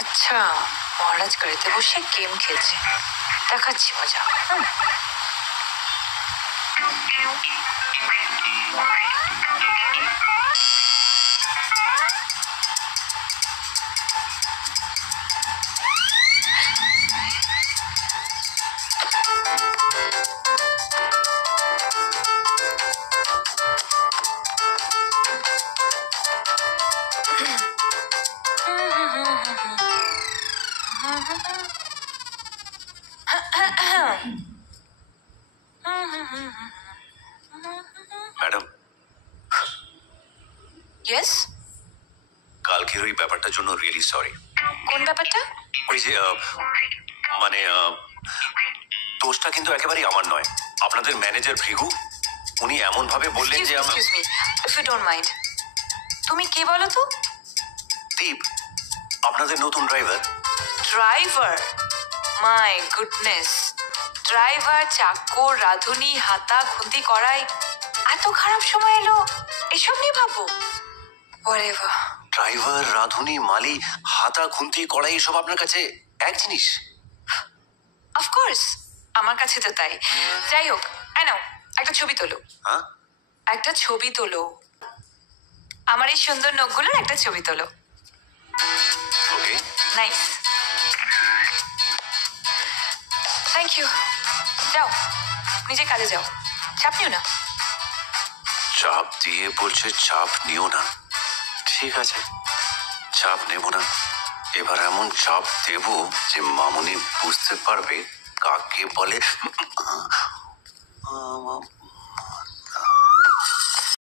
আচ্ছা, মহারাজ গাড়িতে বসে গেম খেলছে, দেখাচ্ছি মজা। ম্যাডাম, ইয়েস, কালকের ওই ব্যাপারটার জন্য রিয়েলি সরি। কোন ব্যাপারটা? ওই যে মানে দোষটা কিন্তু একেবারেই আমার নয়, আপনাদের ম্যানেজার ভৃগু। উনি এমন ভাবে বললেন যে excuse me, if you don't mind. তুমি কে বলো তো? দীপ, আপনাদের নতুন driver. Driver? My goodness, driver, চাকর, রাঁধুনি, হাতা খুন্তি করাই, এত খারাপ সময় এলো, এসব নিয়ে ভাবো? Whatever. ড্রাইভার, রাঁধুনি, মালি, হাতা, খুন্তি, কড়াই, এসব আপনার কাছে এক জিনিস? অফকোর্স, আমার কাছে তো তাই। যাই হোক, নাও একটা ছবি তোলো। হ্যাঁ, একটা ছবি তোলো, আমার এই সুন্দর নখগুলোর একটা ছবি তোলো। ওকে, নাইস, থ্যাংক ইউ। যাও, নিজে কাজে যাও, চাপ নিও না। চাপ দিয়ে বলছে চাপ নিও না। ঠিক আছে, চাপ নেব না। এবার এমন চাপ দেব যে মামুনি বুঝতে পারবে কাকে বলে